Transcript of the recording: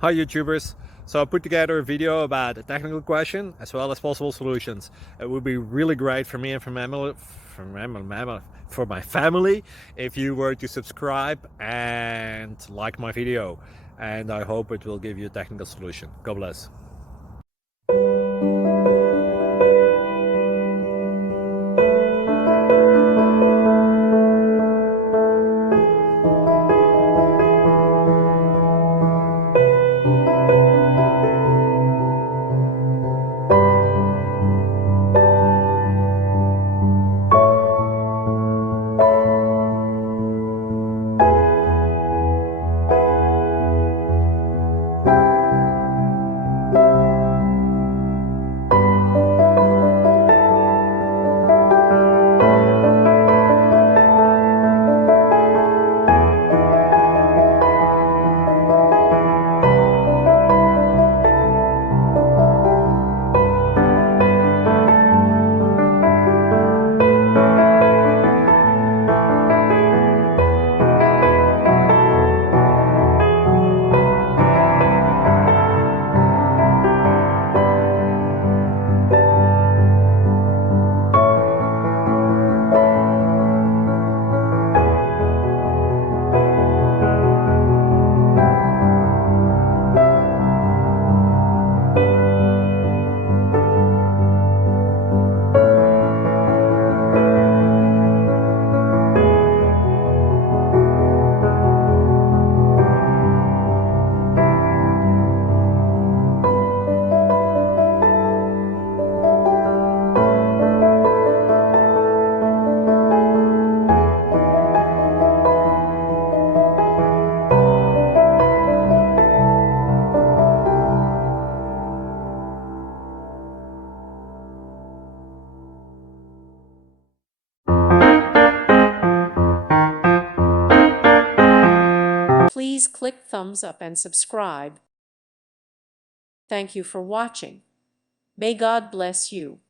Hi YouTubers! So I put together a video about a technical question as well as possible solutions. It would be really great for me and for my family if you were to subscribe and like my video, and I hope it will give you a technical solution. God bless. Please click thumbs up and subscribe. Thank you for watching. May God bless you.